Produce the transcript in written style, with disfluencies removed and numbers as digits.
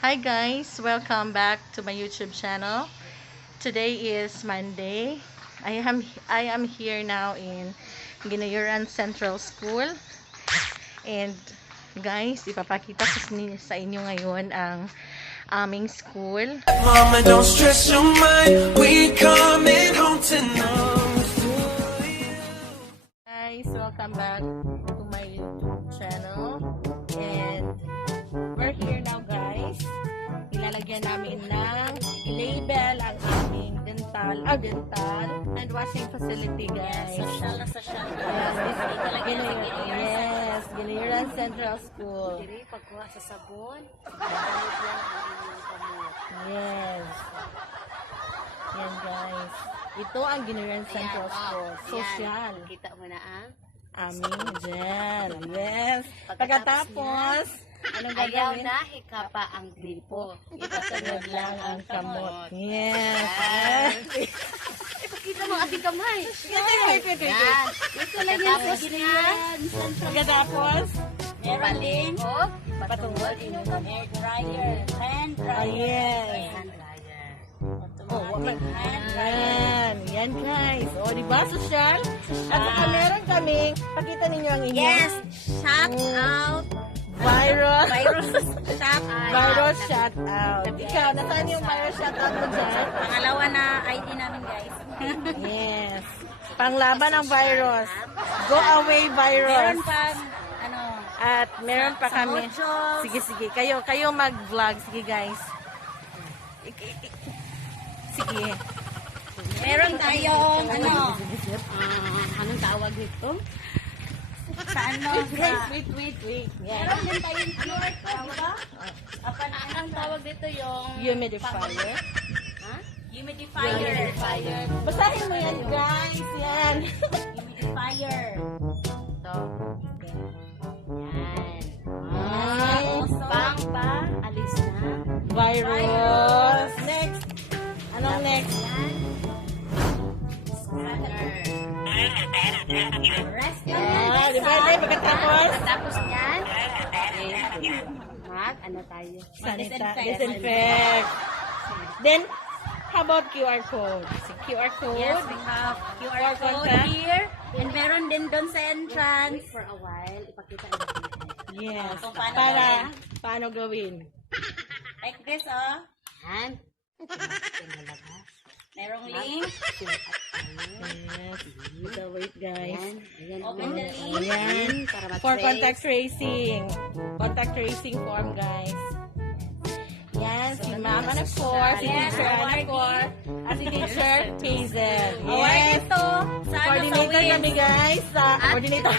Hi guys, welcome back to my YouTube channel. Today is Monday. I am here now in Ginayuran Central School. And guys, ipapakita ko sa inyo ngayon ang aming school. Mama, don't stress your mind. We coming home tonight. Guys, welcome back to my YouTube channel. And we're here now guys. Ilalagyan namin ng label ang aming dental and washing facility guys. Social. Yes, Ginayuran Central School. Diri pagkuha sa sabon, ibalot lang ang inyong kamot. Yes. Yan guys. Ito ang Ginayuran Central School. Social. Kita mo na ang Aming gel. Yes. Pagkatapos, anong ayaw gagawin? na hikapa ang gripo. Itasunod lang ang kamot. Yes. Ipakita mo ating kamay. Wait. Yan. Ito lang yan sa Ginayuran. Pagkatapos, Meron din patungkol inyong hair dryer, hand dryer, yes. hand dryer. Automatic hand. Yan guys. O, diba social? At saka meron kaming, pakita ninyo ang inyong Yes, shout out. virus. Shout out. Virus shout out. Ikaw, nasaan yung virus shout out mo dyan? Pangalawa na ID namin guys. Yes. Panglaban ng virus. Go away virus. Meron pang ano, At meron pa sa kami. Mojos. Sige. Kayo mag-vlog. Sige guys. Sige. meron tayong ano, anong tawag dito? Sa ano? Wait. Yan. Meron din tayong QR code, di ba? Anong tawag dito yung Humidifier. ha? Humidifier. Basahin mo yan guys. Yan. Humidifier. Ito. Yan. Nice. Pang pa, alis na. Virus. Next. Anong next? Yan. Scanner. Rest lang yan. Di ba? Pagkatapos, Tapos yan, ano tayo? disinfect. Then, how about QR code? QR code. Yes, we have QR code contact. here. And meron din doon sa entrance. For a while, ipakita natin. Yes. Kung paano Para, gawin. paano gawin? Like this, oh. Yan. Merong link. Yes. Wait guys. Ayan. Open the link. Ayan. Para For ma-trace. contact tracing. Contact tracing form guys. Yan, si Mama na 4, si Yes, Teacher Ana awardee. 4, at si Teacher Hazel. Award Yes. ito. Sa ano, sa Coordinator WIS. kami guys. Coordinator.